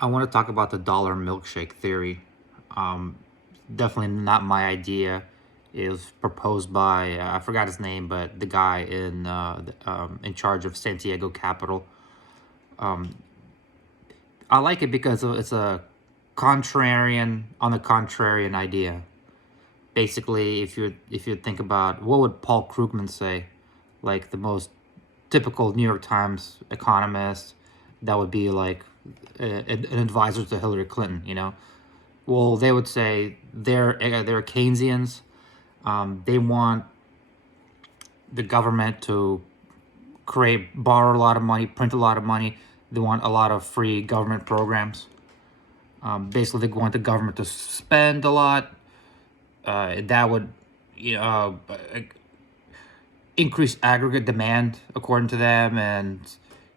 I want to talk about the dollar milkshake theory. Um, Definitely not my idea. It was proposed by I forgot his name, but the guy in charge of Santiago Capital. I like it because it's a contrarian on the contrarian idea. Basically, if you think about what would Paul Krugman say, like the most typical New York Times economist, that would be like an advisor to Hillary Clinton. Well, they would say they're Keynesians. They want the government to borrow a lot of money, print a lot of money. They want a lot of free government programs. Basically, they want the government to spend a lot. That would, you know, increase aggregate demand, according to them, and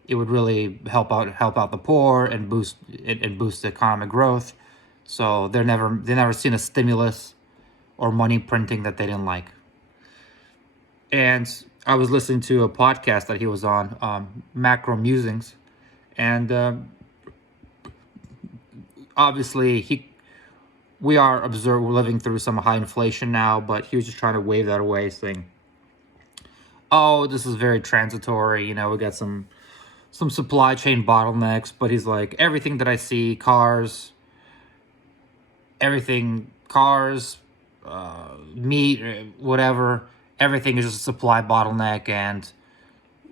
it would really help out the poor and boost the economic growth. So they never seen a stimulus or money printing that they didn't like. And I was listening to a podcast that he was on, Macro Musings, and obviously we're living through some high inflation now, but he was just trying to wave that away, saying, "Oh, this is very transitory. We got some supply chain bottlenecks," but he's like, "Everything that I see, cars, meat, whatever, everything is just a supply bottleneck, and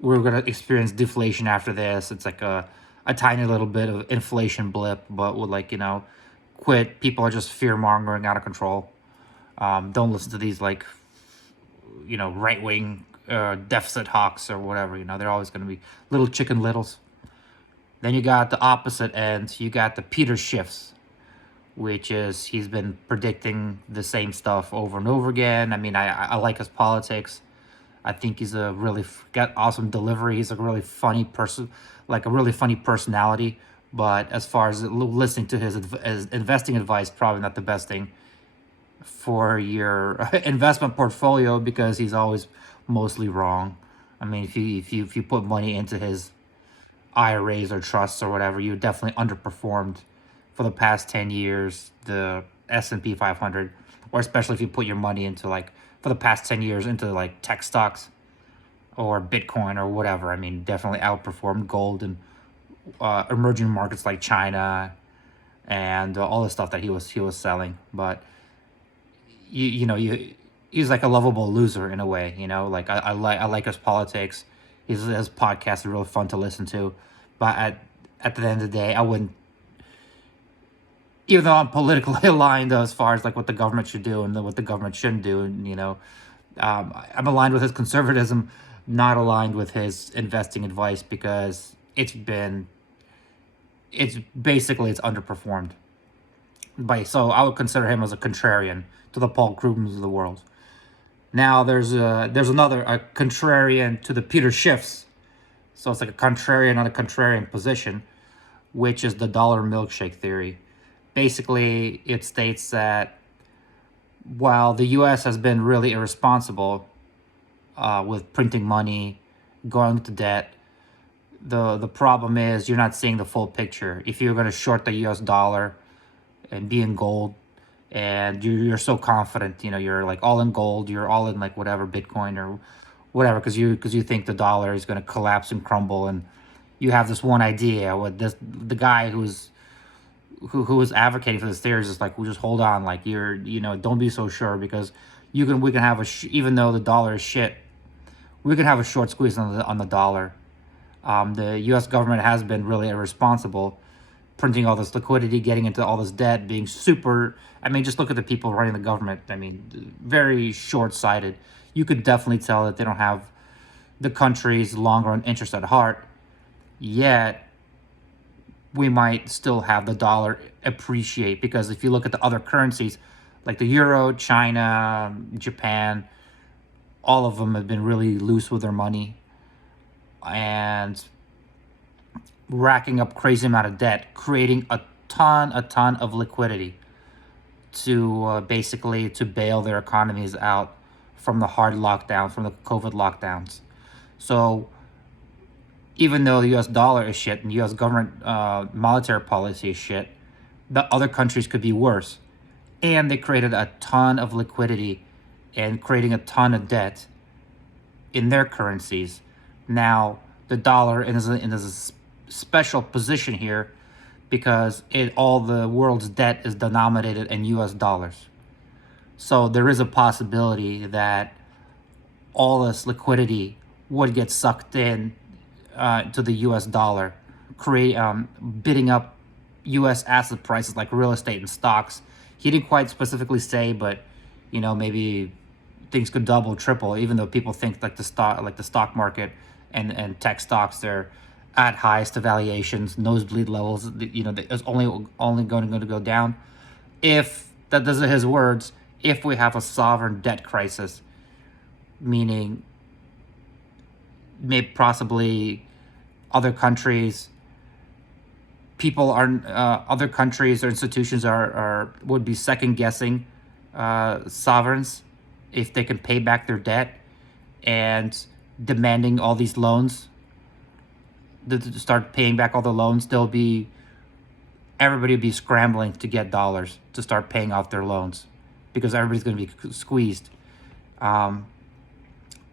we're gonna experience deflation after this. It's like a tiny little bit of inflation blip, but with quit. People are just fear mongering out of control. Don't listen to these right wing deficit hawks or whatever. They're always gonna be little chicken littles." Then you got the opposite end. You got the Peter Schiffs, which is he's been predicting the same stuff over and over again. I mean, I like his politics. I think he's got awesome delivery. He's a really funny person, like a really funny personality. But as far as listening to his investing advice, probably not the best thing for your investment portfolio, because he's always mostly wrong. I mean, if you put money into his IRAs or trusts or whatever, you definitely underperformed for the past 10 years, the S&P 500, or especially if you put your money into for the past 10 years into tech stocks or Bitcoin or whatever. I mean, definitely outperformed gold and emerging markets like China and all the stuff that he was selling. But he's like a lovable loser in a way. Like I like his politics. His podcast is really fun to listen to, but at the end of the day, I wouldn't. Even though I'm politically aligned as far as what the government should do and what the government shouldn't do, and I'm aligned with his conservatism, not aligned with his investing advice, because it's underperformed. So I would consider him as a contrarian to the Paul Krugmans of the world. Now there's another a contrarian to the Peter Schiffs. So it's like a contrarian on a contrarian position, which is the dollar milkshake theory. Basically, it states that while the U.S. has been really irresponsible with printing money, going to debt, the problem is you're not seeing the full picture. If you're going to short the U.S. dollar and be in gold, and you're so confident, you're like all in gold, you're all in whatever Bitcoin or whatever, because you think the dollar is going to collapse and crumble, and you have this one idea. What the guy who was advocating for this theory is just like, well, just hold on, don't be so sure, because we can have even though the dollar is shit, we can have a short squeeze on the dollar. The U.S. government has been really irresponsible, printing all this liquidity, getting into all this debt, being super. I mean, just look at the people running the government. I mean, very short-sighted. You could definitely tell that they don't have the country's long-run interest at heart. Yet, we might still have the dollar appreciate, because if you look at the other currencies, like the euro, China, Japan, all of them have been really loose with their money and racking up crazy amount of debt, creating a ton of liquidity to basically to bail their economies out from the hard lockdown, from the COVID lockdowns. So even though the U.S. dollar is shit and the U.S. government monetary policy is shit, the other countries could be worse. And they created a ton of liquidity and creating a ton of debt in their currencies. Now, the dollar is in a special position here because all the world's debt is denominated in U.S. dollars. So there is a possibility that all this liquidity would get sucked in to the U.S. dollar, bidding up U.S. asset prices like real estate and stocks. He didn't quite specifically say, but maybe things could double, triple. Even though people think like the stock market and tech stocks, they're at highest valuations, nosebleed levels. It's only going to go down. If that does his words, if we have a sovereign debt crisis, meaning maybe possibly other countries other countries or institutions would be second guessing sovereigns if they can pay back their debt and demanding all these loans to start paying back all the loans. Everybody will be scrambling to get dollars to start paying off their loans because everybody's going to be squeezed. And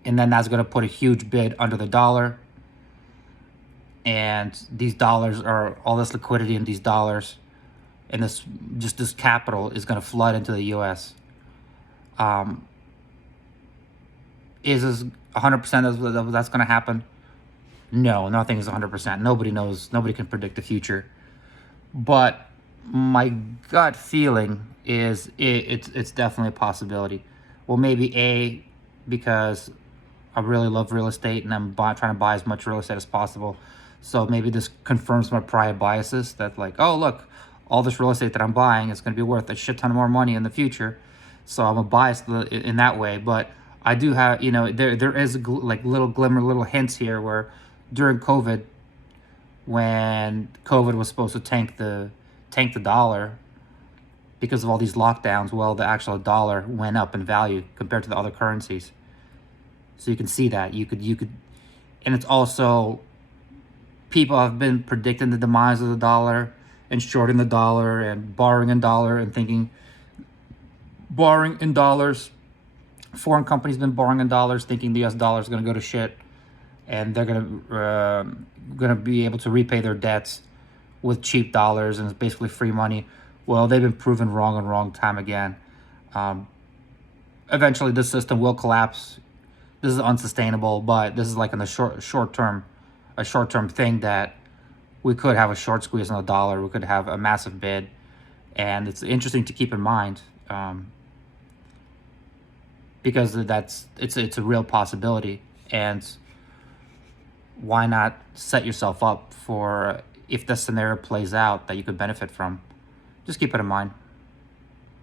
then that's going to put a huge bid under the dollar. And these dollars are all this liquidity in these dollars, and this capital is going to flood into the U.S. Is this 100% that's going to happen? No, nothing is 100%. Nobody knows. Nobody can predict the future. But my gut feeling is it's definitely a possibility. Well, maybe because I really love real estate and I'm trying to buy as much real estate as possible. So maybe this confirms my prior biases that like, oh, look, all this real estate that I'm buying is going to be worth a shit ton more money in the future. So I'm a bias in that way. But I do have, there is like little hints here where during COVID, when COVID was supposed to tank the dollar because of all these lockdowns, well, the actual dollar went up in value compared to the other currencies. So you can see that you could, and it's also, people have been predicting the demise of the dollar and shorting the dollar and borrowing in dollar and thinking borrowing in dollars. Foreign companies been borrowing in dollars, thinking the U.S. dollar is going to go to shit, and they're going to be able to repay their debts with cheap dollars, and it's basically free money. Well, they've been proven wrong and wrong time again. Eventually, this system will collapse. This is unsustainable, but this is like in the short term, a short term thing that we could have a short squeeze on the dollar. We could have a massive bid, and it's interesting to keep in mind because it's a real possibility. And why not set yourself up for if the scenario plays out that you could benefit from? Just keep it in mind.